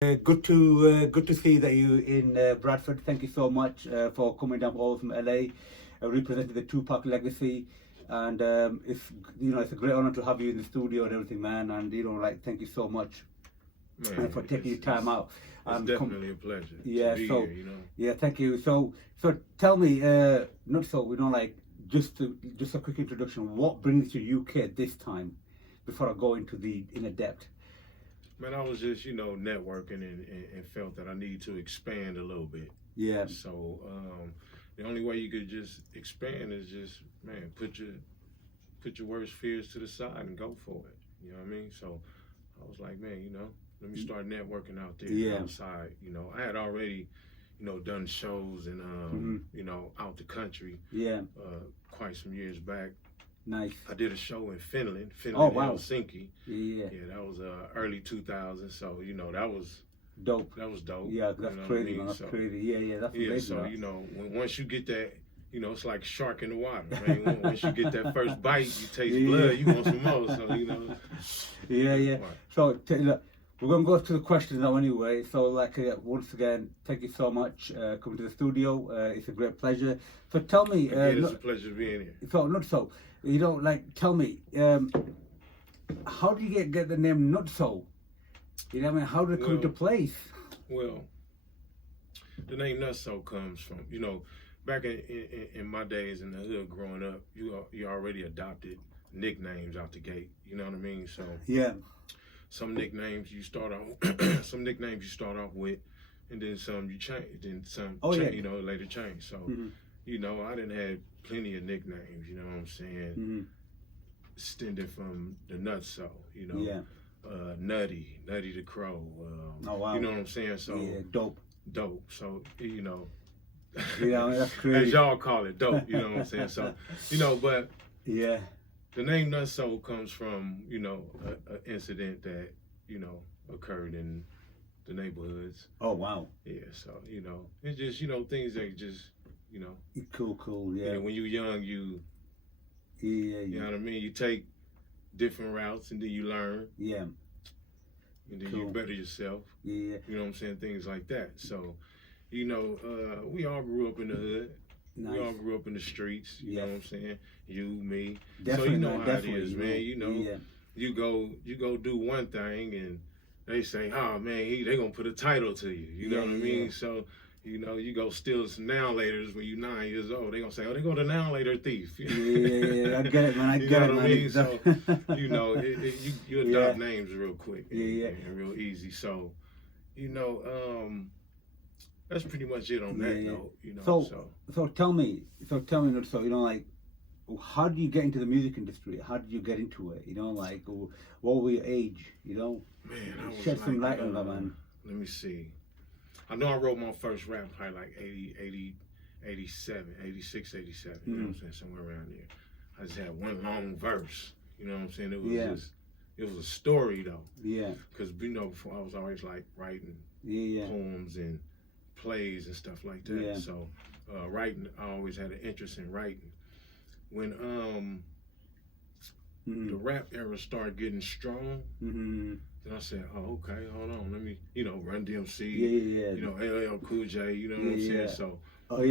Good to see that you in Bradford. Thank you so much for coming down all from LA, representing the Tupac legacy, and it's a great honor to have you in the studio and everything, man. And thank you so much for taking your time out. It's definitely a pleasure. Yeah, to be so here, yeah, thank you. So tell me, Nuttso, just a quick introduction. What brings you to UK at this time? Before I go into the inner depth. Man, I was just, networking and felt that I need to expand a little bit. Yeah. So the only way you could just expand is just, man, put your worst fears to the side and go for it. You know what I mean? So I was like, man, let me start networking out there outside. I had already, done shows and out the country. Yeah. Quite some years back. Nice. I did a show in Finland, wow. Helsinki. Yeah. Yeah, that was early 2000s. So that was dope. That was dope. Yeah, that's crazy. Man. That's crazy. Yeah, that's amazing. So once you get that, it's like a shark in the water. Man. Once you get that first bite, you taste blood. You want some more. So Yeah. So look, we're gonna go to the questions now anyway. So once again, thank you so much coming to the studio. It's a great pleasure. So tell me, it's a pleasure being here. So tell me, how do you get the name Nuttso? How did it come into place? Well, the name Nuttso comes from, back in my days in the hood growing up, you already adopted nicknames out the gate. You know what I mean? So yeah. Some nicknames you start off with, and then some you change, then some later change. So I didn't have plenty of nicknames. You know what I'm saying? Extended from the Nuttso, Nutty the Crow. Oh wow! You know what I'm saying? So yeah, dope. So that's crazy. As y'all call it, dope. You know what I'm saying? So but yeah. The name Nuttso comes from, an incident that, occurred in the neighborhoods. Oh, wow. Yeah, so, it's just, things that just, Cool, yeah. When you're young, you know what I mean? You take different routes and then you learn. Yeah. And then you better yourself. Yeah. You know what I'm saying? Things like that. So, we all grew up in the hood. Nice. We all grew up in the streets, you know what I'm saying? You, me. Definitely, so you know how it is, man. You go do one thing and they say, oh man, they gonna put a title to you. You know what I mean? So, you go steal some now laters when you're 9 years old. They gonna say, oh, they go to now later thief. Yeah, I get it, man. You know what I mean? So, you adopt names real quick and real easy. So, that's pretty much it on that note, So tell me, Nuttso, how did you get into the music industry? How did you get into it? What were your age? Man, shed some light on that, man. Let me see. I know I wrote my first rap probably like 86, 87, you know what I'm saying, somewhere around there. I just had one long verse, you know what I'm saying? It was a story though. Yeah. Because before I was always like writing poems and plays and stuff like that. Yeah. So writing, I always had an interest in writing. When the rap era started getting strong, then I said, oh, okay, hold on, let me, Run DMC, LL Cool J, you know what I'm saying? So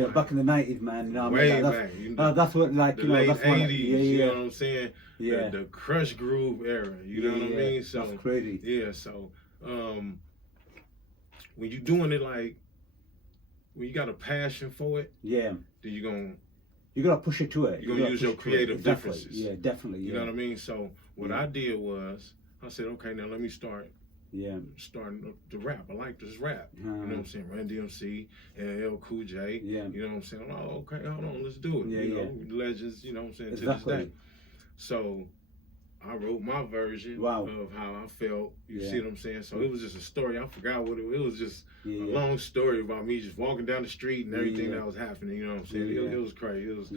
back in the 90s, man. Way back. That's what, the late that's 80s, you know what I'm saying? Yeah. The Crush Groove era, you know what I mean? So that's crazy. Yeah, so when you're doing it when you got a passion for it, then you gotta push it to it. You're gonna use your creative differences. Yeah, definitely. You know what I mean? So what I did was I said, okay, now let me starting to rap. I like this rap. You know what I'm saying? Run DMC, LL Cool J. Yeah. You know what I'm saying? Oh, okay, hold on, let's do it. Legends, you know what I'm saying, exactly. to this day. So I wrote my version of how I felt. You see what I'm saying? So it was just a story. I forgot what it was. It was just a long story about me just walking down the street and everything that was happening. You know what I'm saying? It was crazy. It was,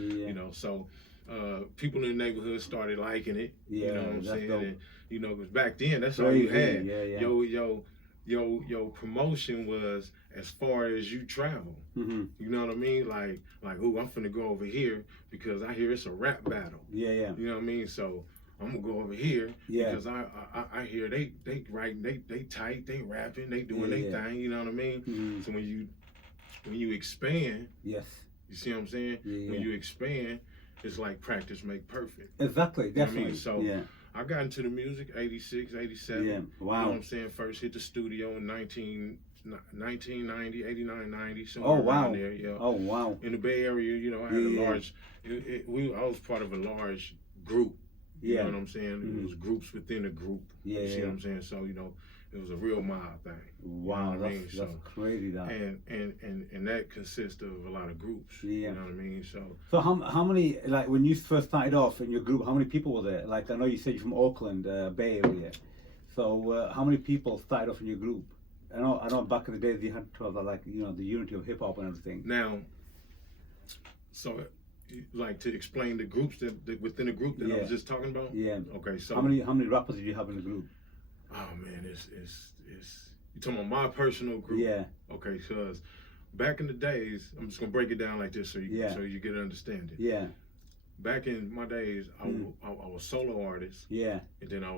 so people in the neighborhood started liking it. You know what I'm saying? Dope. And, because back then, that's all you had. Your promotion was as far as you travel. You know what I mean? Like, oh, I'm finna go over here because I hear it's a rap battle. Yeah. You know what I mean? So I'm gonna go over here because I hear they writing, they tight, they rapping, they doing their thing. You know what I mean? Mm-hmm. So when you expand, yes, you see what I'm saying? When you expand, it's like practice make perfect. Exactly, definitely. You know what I mean? So I got into the music 86, 87. Yeah, wow. You know what I'm saying? First hit the studio in 1990, 89, 90, somewhere around there. Yeah. Oh wow. In the Bay Area, you know, I had a large. I was part of a large group. You know what I'm saying? Mm-hmm. It was groups within a group. Yeah. You see what I'm saying? So you know, it was a real mob thing. Wow, you know that's crazy. That. And that consists of a lot of groups. Yeah. You know what I mean? So how many, like when you first started off in your group, how many people were there? Like I know you said you're from Oakland, Bay Area. So how many people started off in your group? I know back in the days you had to have like, you know, the unity of hip hop and everything. Now, so like to explain the groups that within the group that I was just talking about. Yeah. Okay. So how many rappers did you have in the group? Oh man, it's you talking about my personal group? Yeah. Okay, because back in the days, I'm just gonna break it down like this so you get an understanding. Yeah. Back in my days, I was solo artist. Yeah. And then I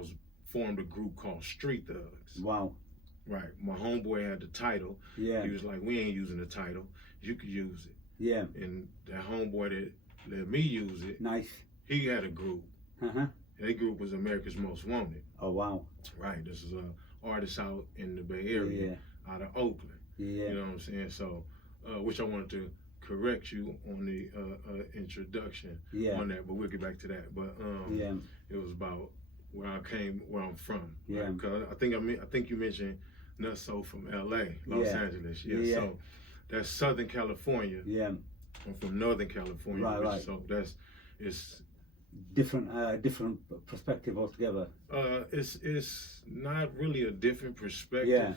formed a group called Street Thugs. Wow. Right. My homeboy had the title. Yeah. He was like, we ain't using the title. You could use it. Yeah. And that homeboy that let me use it. Nice. He had a group. Uh-huh. That group was America's Most Wanted. Oh wow. Right. This is a artist out in the Bay Area, out of Oakland. Yeah. You know what I'm saying? So, which I wanted to correct you on the introduction on that, but we'll get back to that. But it was about where I'm from. Yeah. Because I think you mentioned Nuttso from L.A., Los Angeles. Yeah. So that's Southern California. Yeah. I'm from Northern California. Right. So it's different perspective altogether. It's not really a different perspective. Yeah.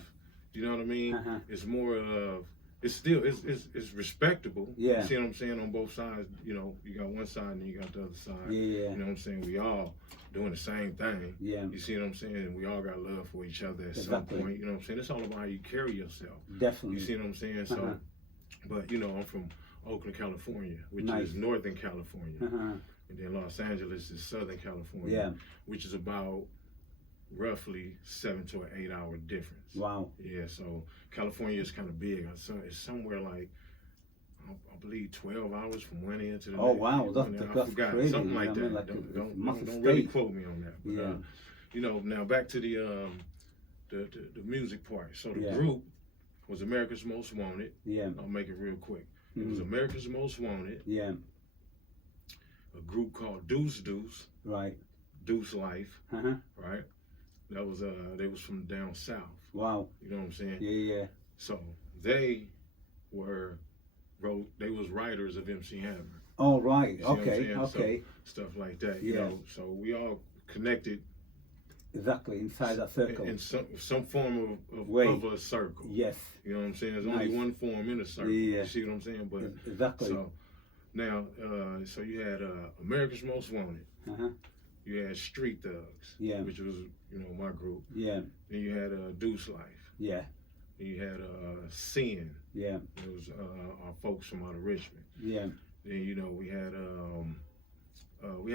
You know what I mean? Uh-huh. It's more of it's respectable. Yeah. You see what I'm saying? On both sides, you know, you got one side and you got the other side. Yeah. You know what I'm saying? We all doing the same thing. Yeah. You see what I'm saying? We all got love for each other at some point. You know what I'm saying? It's all about how you carry yourself. Definitely. You see what I'm saying? So, but you know, I'm from Oakland, California, which is Northern California. And then Los Angeles is Southern California, which is about roughly 7 to 8 hour difference. Wow. Yeah, so California is kind of big. So it's somewhere like, I believe 12 hours from one end to the next. Oh wow, that's I forgot. crazy. Something like that. Like don't really quote me on that. But, you know, now back to the music part. So the group was America's Most Wanted. Yeah. I'll make it real quick. It was America's Most Wanted. Yeah. A group called Deuce. Right. Deuce Life. Right. That was they was from down south. Wow. You know what I'm saying? Yeah. So they was writers of MC Hammer. Oh right. Okay. So, stuff like that. You know. So we all connected. Exactly, inside that circle. In some form of a circle. Yes. You know what I'm saying? There's only one form in a circle. Yeah. You see what I'm saying? But exactly. So now, so you had America's Most Wanted. You had Street Thugs. Yeah. Which was, you know, my group. Yeah. Then you had Deuce Life. Yeah. Then you had Sin. Yeah. It was our folks from out of Richmond. Yeah. Then, you know, we had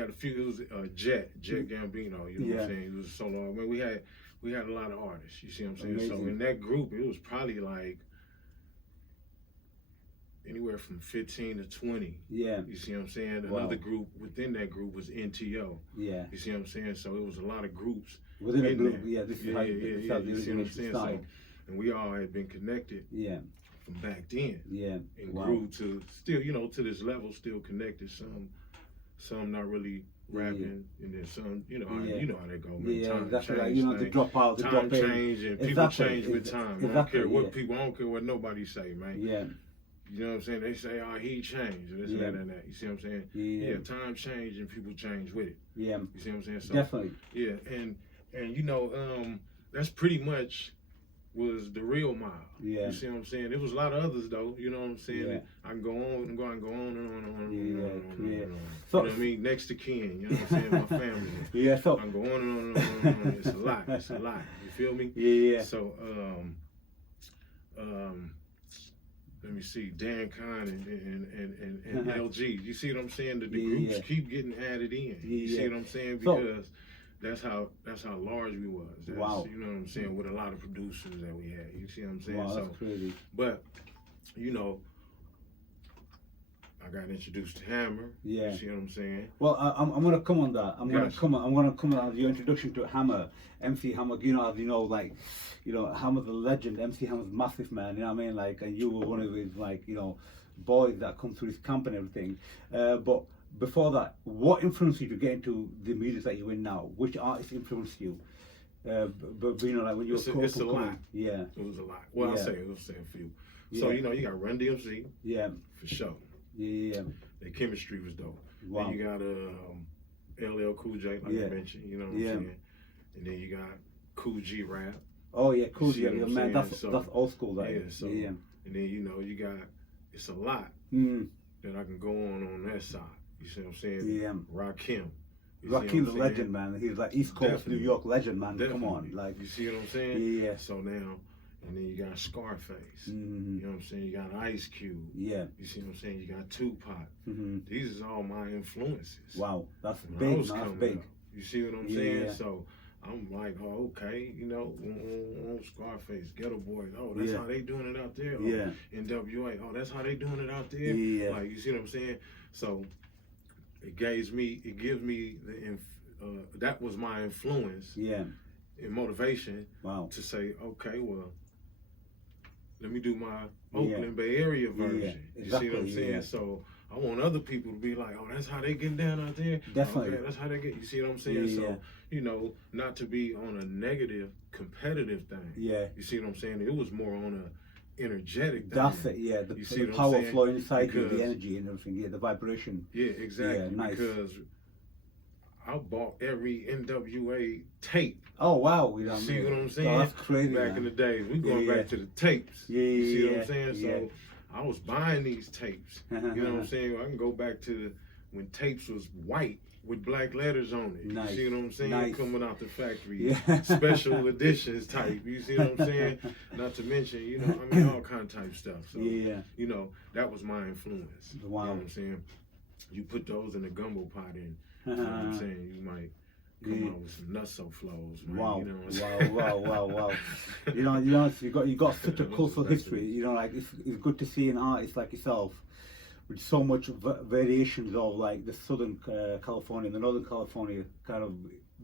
a few. It was Jet Gambino. You know what I'm saying? It was a solo. I mean, we had a lot of artists. You see what I'm saying? Amazing. So in that group, it was probably like anywhere from 15 to 20. Yeah. You see what I'm saying? Wow. Another group within that group was NTO. Yeah. You see what I'm saying? So it was a lot of groups within a group. Yeah. This is how you see what I'm saying? So, and we all had been connected. Yeah. From back then. Yeah. And grew to still, you know, to this level, still connected. Some not really rapping, and then some, you know, you know how they go, man. Time exactly. change, Like, you know, the drop out, the drop in. Time change, and people change with time. I don't care what people, I don't care what nobody say, man. Yeah. You know what I'm saying? They say, oh, he changed, and this and that and that. You see what I'm saying? Yeah. Time change and people change with it. Yeah. You see what I'm saying? So, definitely. Yeah, and you know, that's pretty much was the real mob. Yeah. You see what I'm saying? There was a lot of others though, you know what I'm saying? Yeah. I can go on and go on and on and on and on. You know what I mean? Next to kin, you know what I'm saying? My family. Yeah, so I can go on and on and on and on. It's a lot. It's a lot. You feel me? Yeah. So let me me see, Dan Khan and LG. You see what I'm saying? The groups keep getting added in. You see what I'm saying? Because that's how large we was. That's, wow. You know what I'm saying? With a lot of producers that we had. You see what I'm saying? Wow, that's crazy. But, you know, I got introduced to Hammer. Yeah. You see what I'm saying? Well, I'm gonna come on that. I'm gonna come on your introduction to Hammer, MC Hammer. You know, as you know, like, you know, Hammer's a legend. MC Hammer's massive, man. You know what I mean? Like, and you were one of his, like, you know, boys that come through his camp and everything. But before that, what influenced you to get into the music that you're in now? Which artists influenced you? But you know, like when you were it's a lot. Yeah. It was a lot. Well, I'll say a few. So you know, you got Run DMC. Yeah. For sure. Yeah. Their chemistry was dope. Wow. Then you got LL Cool J, like you mentioned. You know what I'm saying? And then you got Cool G Rap. Oh yeah, Cool G, man. That's old school, right? Yeah. So and then you know you got it's a lot that I can go on that side. You see what I'm saying? Yeah. Rakim. Rakim's a legend, man. He's like East Coast, Definitely. New York legend, man. Definitely. Come on, like you see what I'm saying? Yeah. So now, and then you got Scarface. You know what I'm saying? You got Ice Cube. Yeah. You see what I'm saying? You got Tupac. These is all my influences. Wow, that's when big. That's big. Up. You see what I'm saying? So I'm like, oh, okay, you know, Scarface, Ghetto Boys. Oh, that's how they doing it out there. Oh, NWA. Oh, that's how they doing it out there. Yeah. Like, you see what I'm saying? So it gives me the that was my influence. Yeah. And motivation. Wow. To say, okay, well, let me do my Oakland Bay Area version. Yeah. Exactly. You see what I'm saying? So I want other people to be like, oh, that's how they getting down out there. Definitely. Okay, that's how they get. You see what I'm saying? So you know, not to be on a negative, competitive thing. Yeah. You see what I'm saying? It was more on a energetic thing. That's it. Yeah. The power flow inside you, the energy and everything. Yeah. The vibration. Yeah. Exactly. Yeah, nice. Because I bought every NWA tape. Oh wow! You know what see what I'm saying? Oh, that's crazy. Back in the days, we going back to the tapes. Yeah, you see what I'm saying? So I was buying these tapes. You know what I'm saying? I can go back to when tapes was white with black letters on it. Nice. You see what I'm saying? Nice. Coming out the factory, special editions type. You see what I'm saying? Not to mention, you know, I mean, all kind of type stuff. So you know, that was my influence. Wow. You know what I'm saying? You put those in the gumbo pot and you know what I'm saying? You might come out with some Nuttso flows, man. Wow, you know wow. You know, you got such a cultural history. You know, like it's good to see an artist like yourself with so much variations of like the Southern California, the Northern California kind of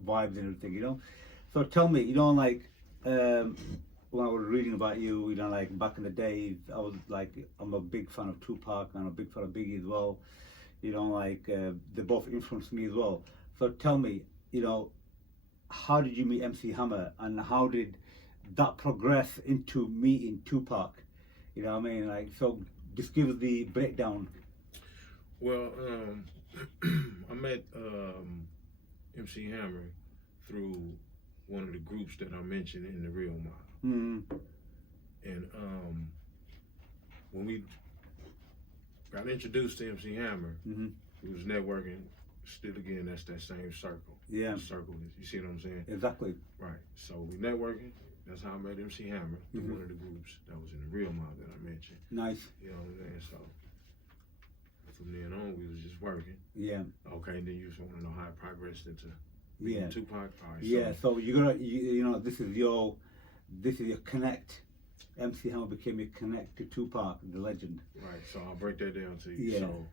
vibes and everything. You know, so tell me, you know, like when I was reading about you, you know, like back in the days, I was like, I'm a big fan of Tupac and I'm a big fan of Biggie as well. You know, like they both influenced me as well. So tell me, you know, how did you meet MC Hammer and how did that progress into meeting Tupac? You know what I mean? Like, so just give us the breakdown. Well, I met MC Hammer through one of the groups that I mentioned in the Real Mob. And when we got introduced to MC Hammer, we was networking. Still, again, that's that same circle. Yeah. Circle. You see what I'm saying? Exactly. Right. So we networking. That's how I met MC Hammer through one of the groups that was in the Real Mob that I mentioned. Nice. You know what I'm saying? So from then on, we was just working. Yeah. Okay. Then you just want to know how it progressed into meeting Tupac. All right, yeah. So you're gonna, you know, this is your connect. MC Hammer became your connect to Tupac, the legend. Right. So I'll break that down to you. Yeah. So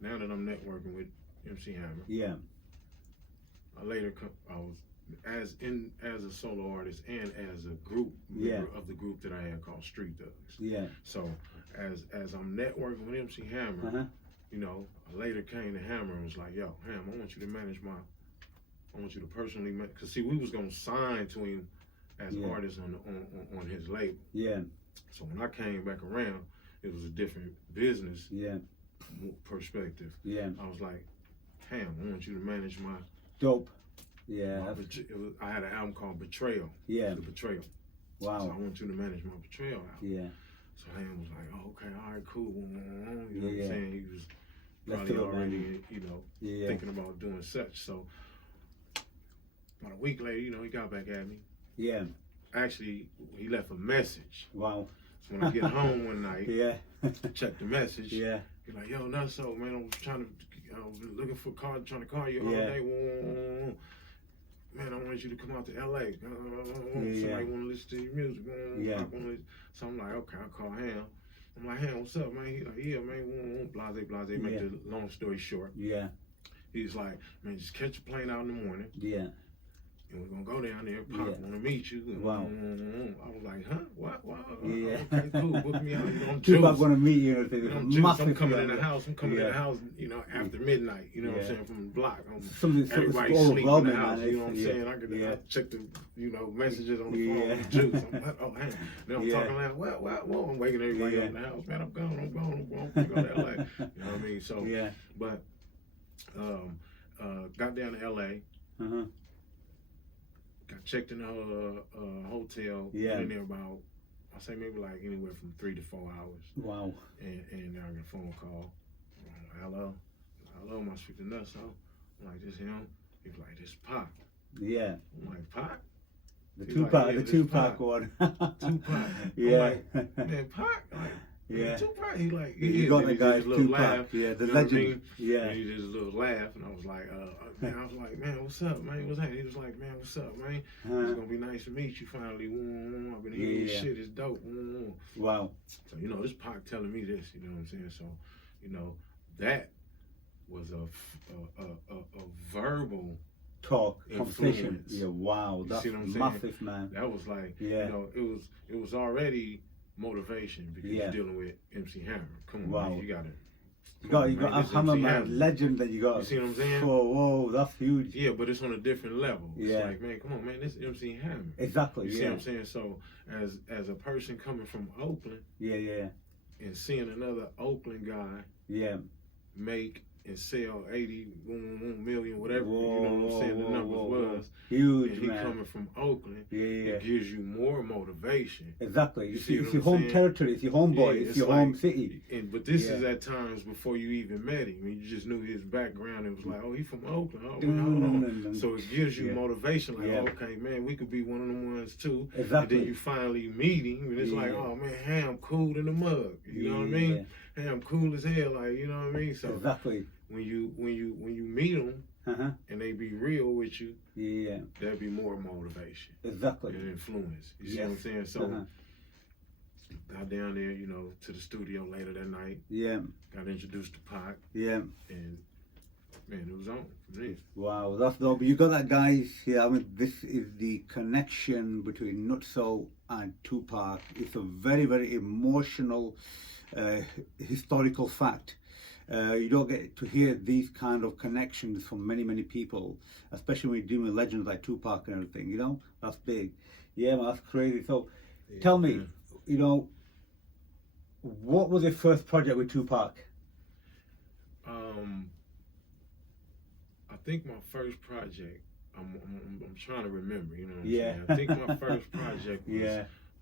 now that I'm networking with MC Hammer. Yeah. I was as a solo artist and as a group member of the group that I had called Street Thugs. Yeah. So as I'm networking with MC Hammer, you know, I later came to Hammer and was like, yo, Ham, I want you to personally because see, we was gonna sign to him as artists on his label. Yeah. So when I came back around, it was a different business perspective. Yeah. I was like, Ham, I want you to manage my dope. Yeah. I had an album called Betrayal. Yeah. The Betrayal. Wow. So I want you to manage my Betrayal album. Yeah. So Ham was like, oh, okay, all right, cool. You know what I'm saying? He was probably already, you know, thinking about doing such. So about a week later, you know, he got back at me. Yeah. Actually, he left a message. Wow. when I get home one night, yeah, check the message. yeah, He's like, yo, Nuttso, man, I was looking for a car, trying to call you all day. Man, I want you to come out to LA. Somebody want to listen to your music. So I'm like, okay, I'll call Ham. I'm like, Ham, what's up, man? He's like, yeah, man, blase. Make the long story short. Yeah. He's like, man, just catch a plane out in the morning. Yeah. And we're gonna go down there. Pop want to meet you. Wow. I was like, huh? What? Yeah. Okay, cool. Book me out. You know, I'm Tupac want to meet you. I'm coming in the house. In the house. You know, after midnight. You know what I'm saying? From the block. Everybody sleep in the house. You know what I'm saying? I check the messages on the phone. With juice. I'm like, oh, hey. Then I'm talking loud. Well, I'm waking everybody up in the house. Man, I'm going. I'm going to LA. You know what I mean? So, but got down to LA. Got checked in a hotel. Been in there about, I say maybe like anywhere from 3 to 4 hours. Wow. And I got a phone call. Hello, am I speaking to Nuttso? I'm like, this him? He was like, this Pac. Yeah. I'm like, Pac? The Tupac one. Tupac. Yeah. I'm like, man, Pac? Like, yeah. Tupac? He like, you got the guy's Tupac. Laugh, yeah, the you know legend. I mean? Yeah. And he did his little laugh, and I was like, man, what's up, man? What's that? He was like, man, what's up, man? It's gonna be nice to meet you finally. I've been hearing this shit. It's dope. Wow. So this Pac telling me this. You know what I'm saying? So, that was a verbal talk, conversation. Influence. Yeah, wow, that's massive, man. That was like, it was already motivation because you're dealing with MC Hammer. Come on, man, you got a Hammer, man, legend that you got. You see what I'm saying? Whoa, that's huge. Yeah, but it's on a different level. It's like, man, come on, man, this is MC Hammer. Exactly. You see what I'm saying? So, as a person coming from Oakland, and seeing another Oakland guy, make and sell 80 million, whatever, you know what I'm saying, the numbers was. Huge, and he coming from Oakland, it gives you more motivation. Exactly. It's your home territory, it's your home boy, it's your home city. But this is at times before you even met him. I mean, you just knew his background. It was like, oh, he from Oakland. Oh, man, hold on. So it gives you motivation, like, okay, man, we could be one of them ones too. Exactly. And then you finally meet him, and it's like, oh, man, Ham cool in the mug. You know what I mean? Ham cool as hell, like, you know what I mean? So exactly. When you meet them and they be real with you, there'll be more motivation. Exactly. And influence. You see what I'm saying? So got down there, to the studio later that night. Yeah. Got introduced to Pac. Yeah. And man, it was on for me. Wow, that's dope. You got that, guys. Yeah, I mean, this is the connection between Nuttso and Tupac. It's a very, very emotional, historical fact. You don't get to hear these kind of connections from many, many people, especially when you're dealing with legends like Tupac and everything, that's big. Yeah, man, that's crazy. So tell me, what was your first project with Tupac? I think my first project, I'm trying to remember, you know what I'm saying? I think my first project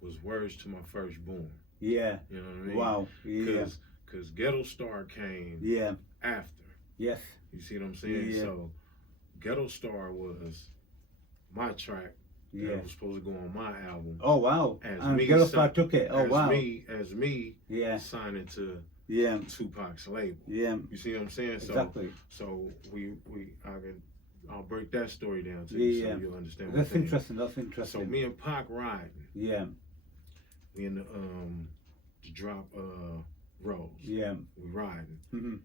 was Words to My Firstborn. Yeah. You know what I mean? Wow. Yeah. Because Ghetto Star came after. Yes. You see what I'm saying? Yeah. So Ghetto Star was my track that was supposed to go on my album. Oh, wow. And Ghetto Star took it. Oh, wow. As me signing to Tupac's label. Yeah. You see what I'm saying? Exactly. So I'll break that story down to you so you'll understand what I'm saying. That's interesting. So me and Pac riding. Yeah. We in the drop Rose. Yeah. We riding. Mm-hmm.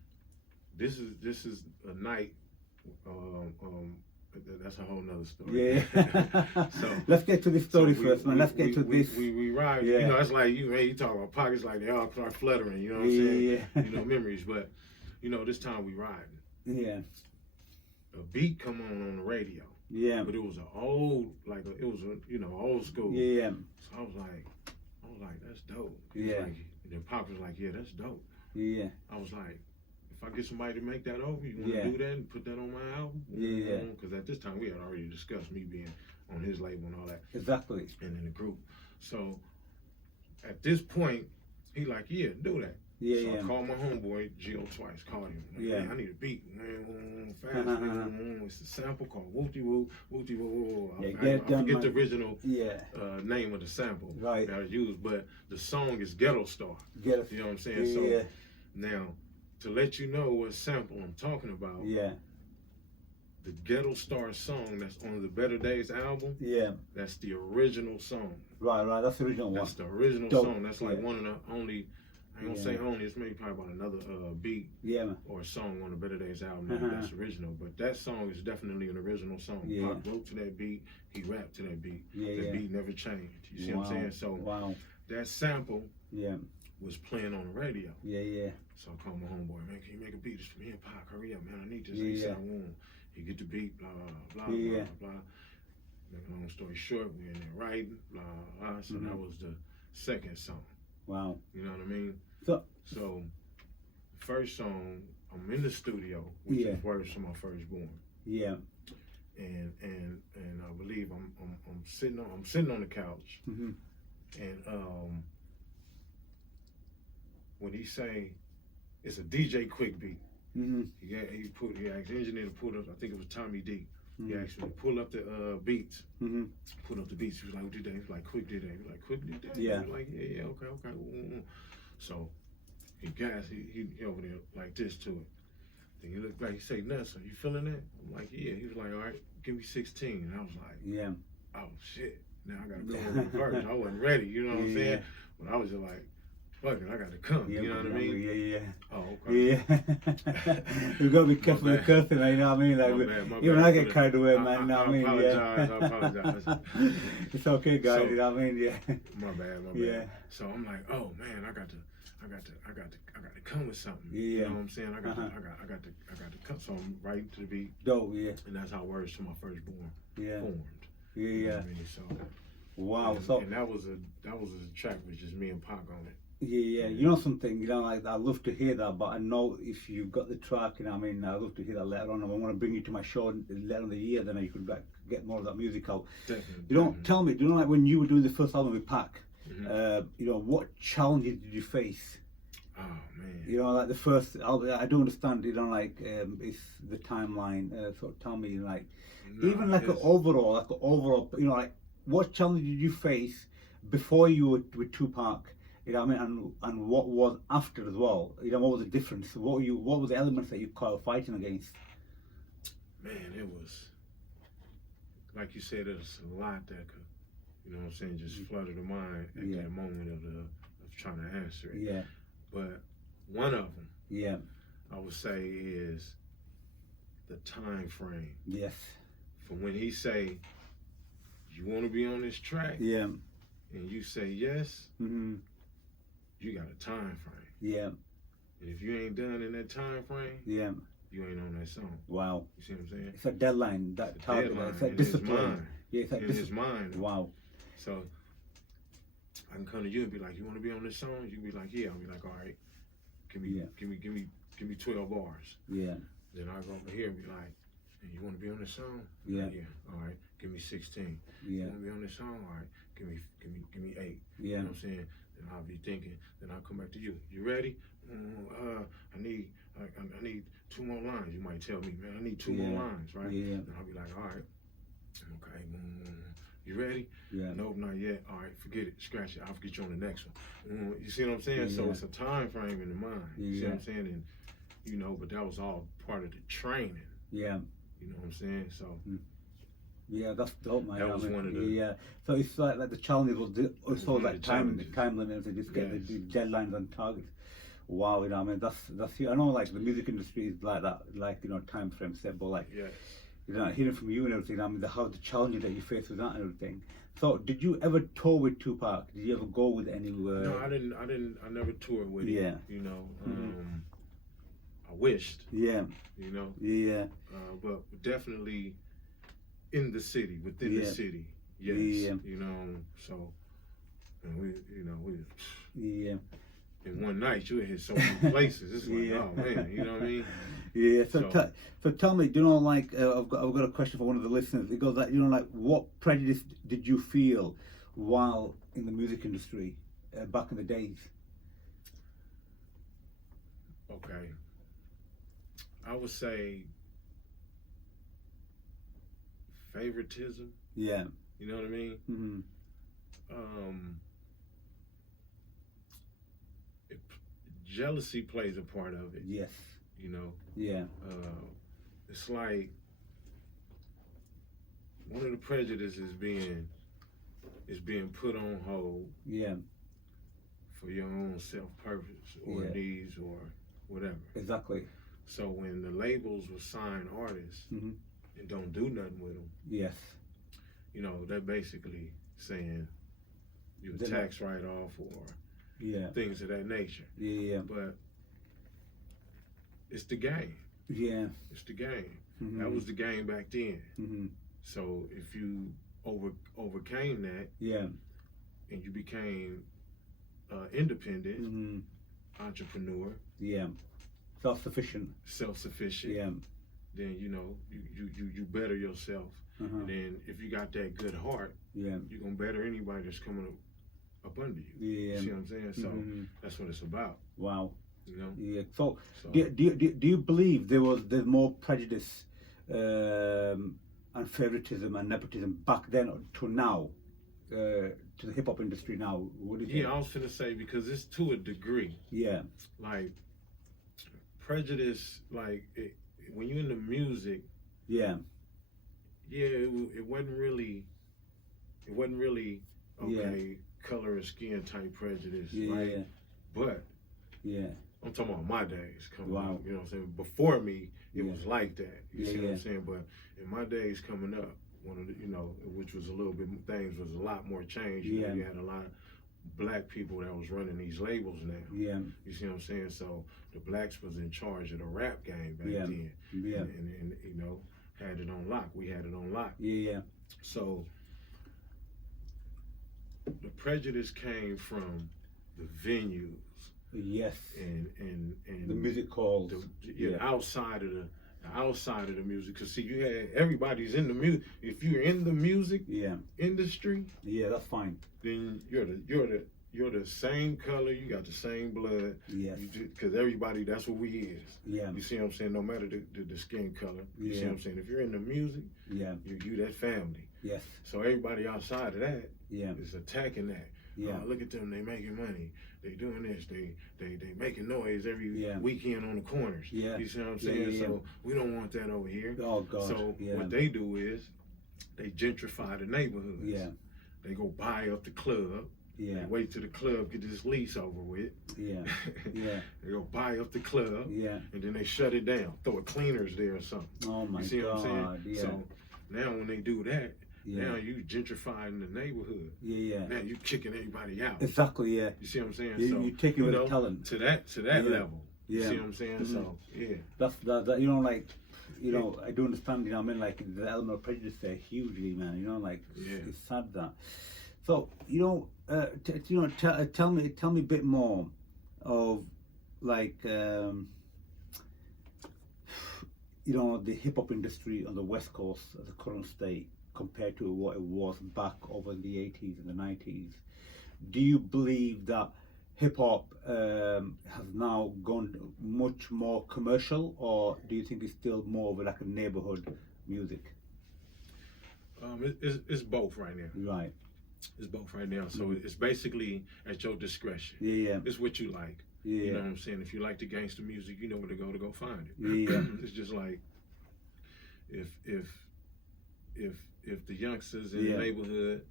This is a night. That's a whole nother story. Yeah. So let's get to this story first, man. Let's get to this. We ride. Yeah. It's like you talk about pockets like they all start fluttering. You know what I'm saying? Yeah. Memories. But this time we riding. Yeah. A beat come on the radio. Yeah. But it was an old, old school. Yeah. So I was like, that's dope. Yeah. And then Pop was like, yeah, that's dope. Yeah. I was like, if I get somebody to make that over, you want to do that and put that on my album? Yeah. Because at this time we had already discussed me being on his label and all that. Exactly. And in the group. So at this point, he like, yeah, do that. I called my homeboy, Gio twice, called him. Like, man, I need a beat. Man, fast. It's a sample called Wooty Woo, Wooty Woo. I forget the original name of the sample that I used, but the song is Ghetto Star. You know what I'm saying? So now, to let you know what sample I'm talking about, the Ghetto Star song that's on the Better Days album, that's the original song. Right, that's the original one. That's the original song. That's like one of the only, I ain't gonna say only, it's maybe probably about another beat or a song on the Better Days album that's original. But that song is definitely an original song. Pac wrote to that beat, he rapped to that beat. The beat never changed. You see what I'm saying? So that sample was playing on the radio. So I called my homeboy, man, can you make a beat? It's for me and Pac, hurry up, man, I need this. He He get the beat, blah, blah, blah, blah. Make a long story short, we in there writing, blah, blah. So that was the second song. Wow. You know what I mean? So first song, I'm in the studio, which is worse for my firstborn. And I believe I'm sitting on the couch. And when he say it's a DJ quick beat. He asked the engineer to pull up, I think it was Tommy D. He asked me to pull up the beats. Pull up the beats. He was like, what did they? He was like, quick did they? He was like, quick did they? He was like, okay. So he over there like this to it. Then he looked back, he said, Nuttso, you feeling that? I'm like, yeah. He was like, all right, give me 16. And I was like, oh shit. Now I gotta come over the verse. I wasn't ready, you know what I'm saying? But I was just like, fuck it, I got to come, you know what I mean? Oh, okay. You got to be careful with cursing, you know what I mean? Like, my even bad, I get carried away, man, you know what I mean? I apologize. It's okay, guys, you know what I mean? My bad. So I'm like, oh man, I got to come with something. You know what I'm saying? I got to come. So I'm writing to the beat. Dope, And that's how Words to My Firstborn formed. You know what I mean? So, wow. And that was a track with just me and Pac on it. You know something, you know, like, I love to hear that, but I know if you've got the track, you know what I mean, I love to hear that later on. I want to bring you to my show later in the year, then you could get more of that music out. You know, tell me, do you know, like, when you were doing the first album with Pac, you know, what challenges did you face? Oh, man. You know, like the first album, I don't understand, you know, like, it's the timeline, so tell me, like, even like an overall, you know, like, what challenge did you face before you were with Tupac? You know what I mean, and what was after as well? You know, what was the difference? What were the elements that you were fighting against? Man, it was like you said. There's a lot that could, you know what I'm saying, just flooded the mind at that moment of trying to answer it. But one of them, I would say, is the time frame. From when he say, "You want to be on this track?" and you say yes. You got a time frame. And if you ain't done in that time frame, you ain't on that song. Wow. You see what I'm saying? It's a deadline, that target, it's a discipline. It's his mind. Wow. So I can come to you and be like, you want to be on this song? You can be like, yeah. I'll be like, all right, give me 12 bars. Then I go over here and be like, hey, you want to be on this song? Yeah. All right, give me 16. You want to be on this song? All right, give me 8. You know what I'm saying? Then I'll be thinking, then I'll come back to you. You ready? I need 2 more lines. You might tell me, man, I need 2 more lines, right? And I'll be like, all right, okay, you ready? Nope, not yet. All right, forget it, scratch it. I'll get you on the next one. You see what I'm saying? So it's a time frame in the mind. You see what I'm saying? And you know, but that was all part of the training. You know what I'm saying? So. That's dope, man. That was one of the. So it's like the challenge was also like time limits, and just get the deadlines and targets. Wow, you know, I mean, that's I know, like, the music industry is like that, like, you know, time frame set, but like, you know, hearing from you and everything, I mean, the challenges that you face with that and everything. So, did you ever tour with Tupac? Did you ever go with anywhere? No, I didn't. I never toured with him. You know, I wished. You know. But definitely. In the city, within the city, yes. You know, so, and we in one night you hit so many places. It's like, oh man, you know what I mean? So tell me, do you know, like, I've got a question for one of the listeners. It goes like, you know, like, what prejudice did you feel while in the music industry back in the days? Okay. I would say favoritism. Yeah. You know what I mean? Mm-hmm. Jealousy plays a part of it. Yes. You know? Yeah. It's like one of the prejudices is being put on hold. Yeah. For your own self-purpose or needs or whatever. Exactly. So when the labels will sign artists mm-hmm. and don't do nothing with them, yes, you know, they're basically saying you a tax write-off or things of that nature. Yeah. But it's the game. Yeah. It's the game. Mm-hmm. That was the game back then. Mm-hmm. So if you overcame that, and you became independent, mm-hmm. entrepreneur, self-sufficient, then you know you better yourself. And then if you got that good heart, you're gonna better anybody that's coming up under you. You see what I'm saying? So that's what it's about. Wow. You know? Yeah. So do you believe there's more prejudice and favoritism and nepotism back then to now, to the hip hop industry now? What do you think? I was gonna say, because it's to a degree. Yeah. Like prejudice, like when you're in the music. It wasn't really okay. Color of skin type prejudice, right? But I'm talking about my days coming up. You know what I'm saying? Before me, it was like that. You see what I'm saying? But in my days coming up, one of the, you know, which was a little bit, things was a lot more changed. You know, you had a lot of black people that was running these labels now. You see what I'm saying? So the blacks was in charge of the rap game back then. And you know, had it on lock. We had it on lock. So the prejudice came from the venues. And the music halls. Outside of the music. Because see, you had everybody's in the music. If you're in the music industry, that's fine. Then you're the same color. You got the same blood. Because everybody, that's what we is. You see what I'm saying? No matter the skin color. You see what I'm saying? If you're in the music, you that family. So everybody outside of that is attacking that. Look at them, they making money. They doing this. They making noise every weekend on the corners. You see what I'm saying? So we don't want that over here. Oh God. So what they do is they gentrify the neighborhoods. They go buy up the club. They wait till the club get this lease over with. They go buy up the club. And then they shut it down. Throw a cleaners there or something. Oh my God. You see what I'm saying? So now when they do that, now you gentrifying the neighborhood. Now you kicking everybody out. Exactly. You see what I'm saying? You take it with talent to that level. You see what I'm saying? So that's that. You know, like, you know, I do understand. You know, I mean, like the element of prejudice there hugely, man. You know, like it's sad that. So you know, tell me a bit more of like you know, the hip hop industry on the West Coast as a current state, compared to what it was back over in the 80s and the 90s. Do you believe that hip hop has now gone much more commercial, or do you think it's still more of like a neighborhood music? It's both right now. Right. It's both right now. So it's basically at your discretion. It's what you like. You know what I'm saying? If you like the gangster music, you know where to go find it. It's just like if the youngsters in the neighborhood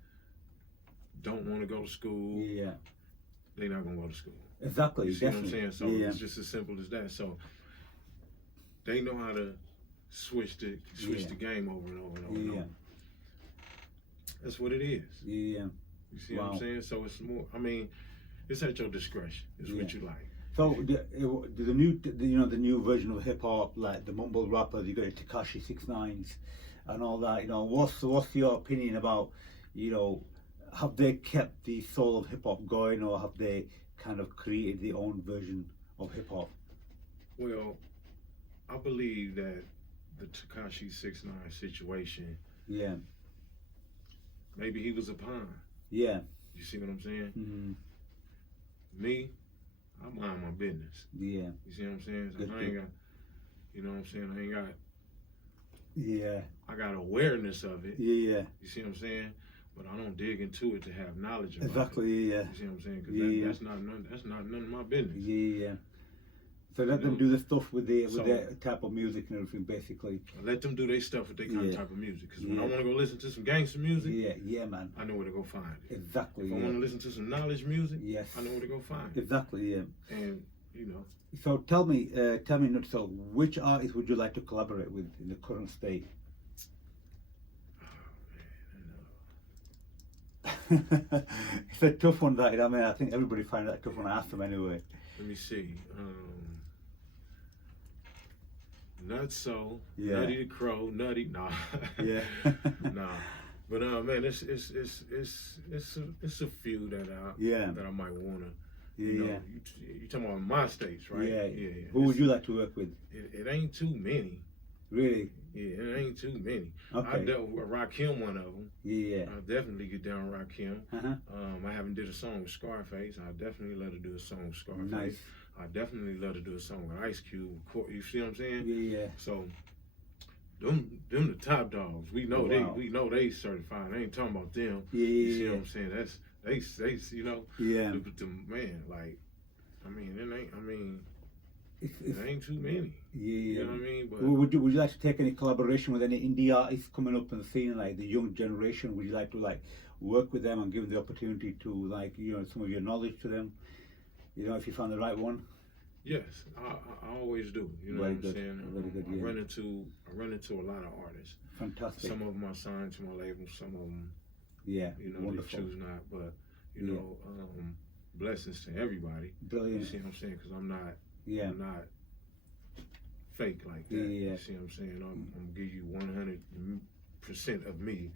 don't want to go to school, they're not gonna go to school. Exactly. You see what I'm saying? So it's just as simple as that. So they know how to switch the game over and over and over and over. That's what it is. You see what I'm saying? So it's more. I mean, it's at your discretion. It's what you like. So the new version of hip hop, like the mumble rappers, you got the Tekashi 6ix9s and all that. You know, what's your opinion about, you know, have they kept the soul of hip hop going, or have they kind of created their own version of hip hop? Well, I believe that the Tekashi 6ix9ine situation. Maybe he was a pawn. You see what I'm saying? Me, I mind my business. Yeah. You see what I'm saying? So I ain't got, you know what I'm saying? I ain't got. Yeah. I got awareness of it. Yeah. You see what I'm saying? But I don't dig into it to have knowledge about exactly, it. Yeah. You see what I'm saying? Because that's not none of my business. Yeah. So let them do the stuff with their type of music and everything, basically. Let them do their stuff with their kind of type of music. Because when I want to go listen to some gangster music, yeah, man, I know where to go find it. Exactly. If I want to listen to some knowledge music, yes, I know where to go find it. Exactly, yeah. And you know. So tell me, Nuttso, which artist would you like to collaborate with in the current state? It's a tough one, that. I mean, I think everybody finds that tough when I ask them anyway. Let me see. Nuttso, Nutty the Crow, Nutty, nah. Yeah. Nah. But man, it's a few that I might wanna. You know, you talking about my states, right? Yeah. Who would you like to work with? It ain't too many. Really? Yeah, it ain't too many. Okay. I dealt with Rakim, one of them. Yeah. I definitely get down with Rakim. I haven't did a song with Scarface. I definitely love to do a song with Scarface. Nice. I definitely love to do a song with Ice Cube. You see what I'm saying? Yeah. So them the top dogs. We know they certified. I ain't talking about them. Yeah. You see what I'm saying? That's they you know. Yeah. The man, like, I mean, it ain't too many. Yeah. You know what I mean? But would you like to take any collaboration with any indie artists coming up in the scene, like the young generation? Would you like to work with them and give them the opportunity to some of your knowledge to them? You know, if you found the right one. Yes, I always do. You know what I'm saying? Very good, I run into a lot of artists. Fantastic. Some of them are signed to my label. Some of them, you know, wonderful. They choose not. But you know, blessings to everybody. Brilliant. You see what I'm saying? Because I'm not fake like that. You see what I'm saying? I'm gonna give you 100% of me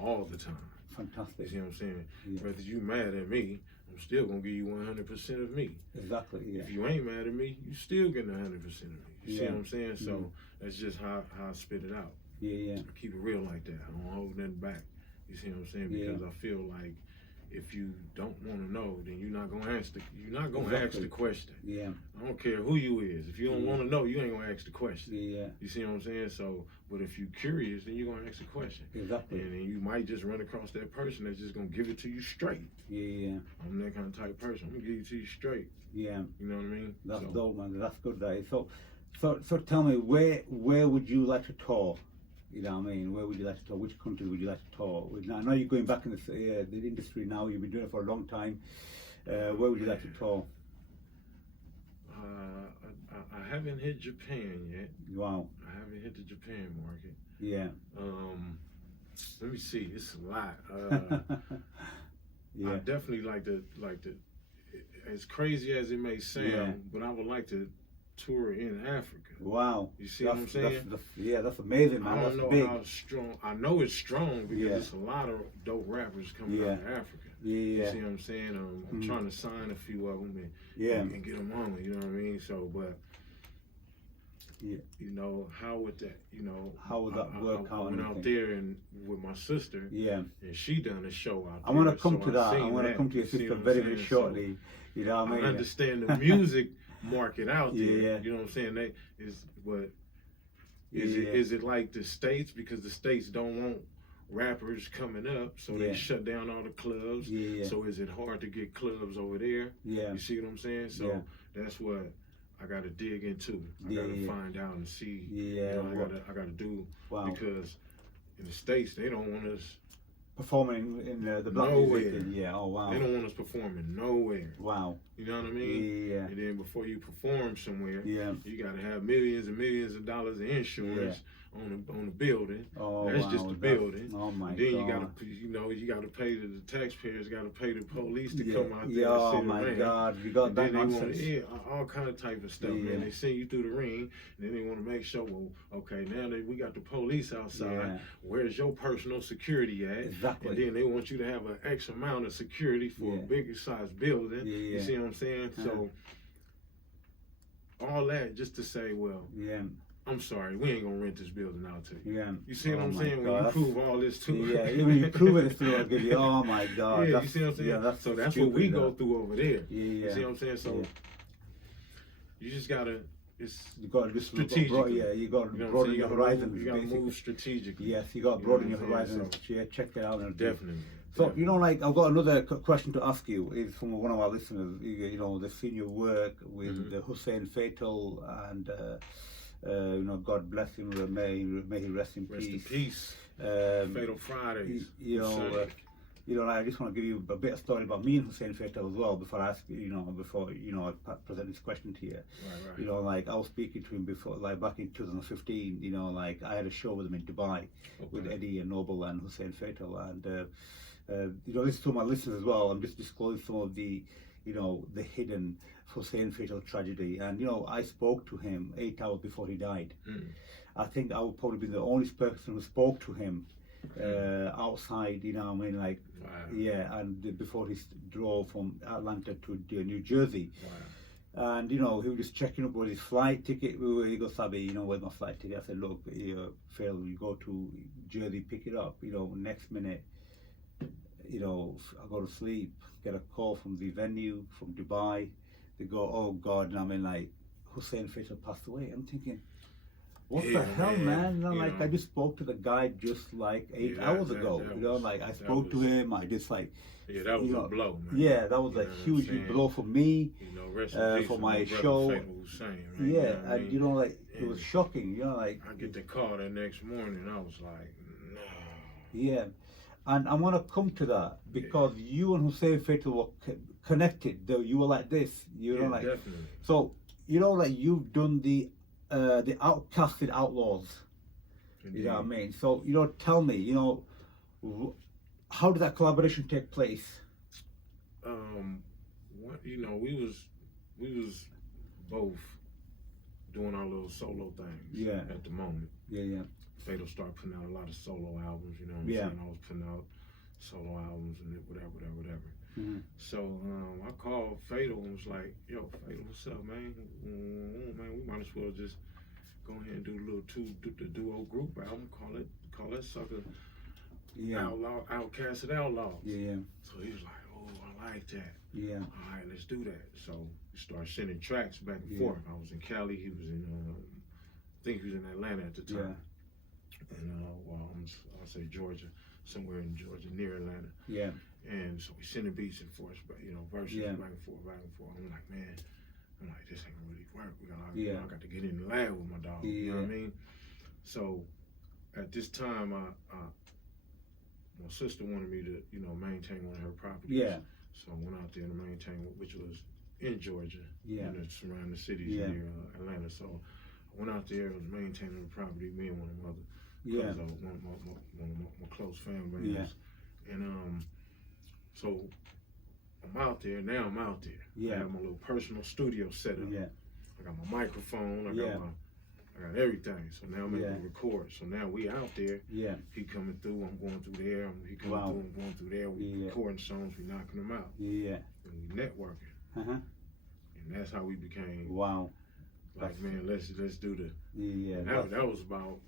all the time. Fantastic. You see what I'm saying? Whether you mad at me, I'm still gonna give you 100% of me. Exactly. Yeah. If you ain't mad at me, you still getting 100% of me. You see what I'm saying? So that's just how I spit it out. Yeah. I keep it real like that. I don't hold nothing back. You see what I'm saying? Because I feel like if you don't want to know, then you're not gonna ask the question. Yeah. I don't care who you is. If you don't want to know, you ain't gonna ask the question. Yeah. You see what I'm saying? So, but if you're curious, then you're gonna ask the question. Exactly. And then you might just run across that person that's just gonna give it to you straight. Yeah. I'm that kind of type of person. I'm gonna give it to you straight. Yeah. You know what I mean? That's dope, man. That's good, that is. So tell me, where would you like to tour? You know what I mean? Where would you like to tour? Which country would you like to tour? I know you're going back in the industry now. You've been doing it for a long time. Where would you like to tour? I haven't hit Japan yet. Wow. I haven't hit the Japan market. Yeah. Let me see. It's a lot. Yeah. I definitely like to. As crazy as it may sound, but I would like to tour in Africa. Wow. You see what I'm saying? That's amazing, man. I don't know big. how strong. I know it's strong because there's a lot of dope rappers coming out of Africa. Yeah. You see what I'm saying? I'm trying to sign a few of them and get them on. You know what I mean? So, but you know, how would that? You know, how would that work? I went out there and with my sister. Yeah. And she done a show out there. I want to come to that. I want to come to your sister very shortly. So, you know what I mean? I understand the music market out there. You know what I'm saying? Is it like the States, because the States don't want rappers coming up, so they shut down all the clubs. So is it hard to get clubs over there? You see what I'm saying? So that's what I got to dig into. I got to find out and see. You know, I got to do because in the States they don't want us performing in the black nowhere. Music. Yeah. Oh wow. They don't want us performing nowhere. Wow. You know what I mean? Yeah. And then before you perform somewhere, you got to have millions and millions of dollars of insurance on the building. Oh, that's just the building. Oh my and then God. you gotta pay the taxpayers, got to pay the police to come out there. Oh and my around. God, you got and that then nonsense. They want all kind of type of stuff. Man, they send you through the ring, and then they want to make sure. Well, okay, now that we got the police outside, where's your personal security at? Exactly. And then they want you to have an X amount of security for a bigger size building. You see what I'm saying? So all that just to say, well, I'm sorry, we ain't gonna rent this building out to you. You see what I'm saying? God. When you prove all this too. When you prove it through, I'll give you. Oh my God. You see what I'm saying? That's so that's what we go through over there. You see what I'm saying? So you just gotta. You got to just strategic. You got to broaden your horizons. You got to move strategically. Yes, you got to broaden your horizons. So, yeah, check that out. Definitely. So you know, like I've got another question to ask you. Is from one of our listeners. You know, they've seen your work with Hussein Fatal, and you know, God bless him. May he rest in peace. Rest in peace. Fatal Fridays. You know, I just want to give you a bit of story about me and Hussein Fatal as well before I ask I present this question to you. Right. You know, like I was speaking to him before, like back in 2015. You know, like I had a show with him in Dubai with Eddie and Noble and Hussein Fatal, and you know, this is to my listeners as well. I'm just disclosing some of the, you know, the hidden Hussein Fatal tragedy. And you know, I spoke to him 8 hours before he died. I think I would probably be the only person who spoke to him outside, you know what I mean, like, yeah, and before he drove from Atlanta to New Jersey. And you know, he was just checking up with his flight ticket. He goes, Saby, you know, where's my flight ticket? I said, look, Phil, you go to Jersey, pick it up. You know, next minute, you know, I go to sleep, get a call from the venue from Dubai. They go, oh God, and I mean, like, Hussein Fatal passed away. I'm thinking, what the hell, man? You know, like, I just spoke to the guy just like 8 hours ago. You know, like, I spoke to him. I just like, that was a blow, man. Yeah, that was a huge blow for me, you know, rest in peace for my show. Hussein, right? Yeah, and you know, like, it was shocking. You know, like, I get the call the next morning. I was like, no. Yeah, and I want to come to that because you and Hussein Fatal were connected. Though you were like this, you know, like, definitely. So you know, like, you've done the outcasted Outlawz. Indeed. You know what I mean? So, you know, tell me, you know, how did that collaboration take place? You know, we was both doing our little solo things. At the moment. Fatal started putting out a lot of solo albums. You know what I'm saying? I was putting out solo albums and whatever. So I called Fatal and was like, yo, Fatal, what's up, man? Man, we might as well just go ahead and do a little the duo group album. Call that sucker Outcasted Outlawz. So he was like, oh, I like that. All right, let's do that. So we started sending tracks back and forth. I was in Cali, he was in I think he was in Atlanta at the time. And I'll say Georgia, somewhere in Georgia near Atlanta. And so we sending beats and forth, you know, verses back and forth. I'm like, man, this ain't gonna really work. I got to get in the lab with my dog. You know what I mean? So at this time, my sister wanted me to, you know, maintain one of her properties. So I went out there to maintain, which was in Georgia, in the surrounding cities near Atlanta. So I went out there, was maintaining the property, me and one of my other cousins, one of my close family members. And so I'm out there. Now I'm out there. I have my little personal studio set up. I got my microphone. I got everything. So now I'm able to record. So now we out there. He coming through. I'm going through there. He coming through. I'm going through there. We recording songs. We knocking them out. And we networking. And that's how we became. Like, man, let's do the. That was about.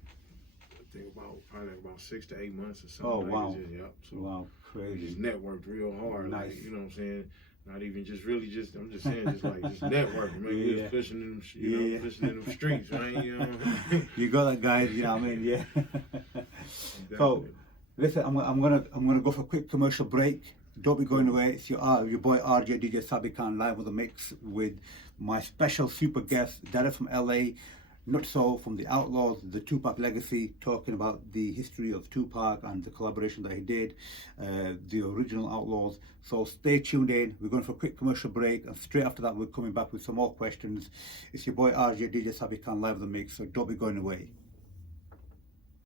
I think probably about 6 to 8 months or something. So crazy. We just networked real hard. Nice. Like, you know what I'm saying? Not even just really I'm just saying just networking. Man, we was fishing in them, fishing in them streets, right? You know. You got that, guys. You know what I mean? So, listen, I'm gonna go for a quick commercial break. Don't be going away. It's your boy RJ DJ Saby Khan live with a mix with my special super guest, Dada from LA. Nuttso from the Outlawz, the Tupac legacy, talking about the history of Tupac and the collaboration that he did, the original Outlawz. So stay tuned in. We're going for a quick commercial break, and straight after that we're coming back with some more questions. It's your boy RJ DJ Saby Khan live with the mix, so don't be going away.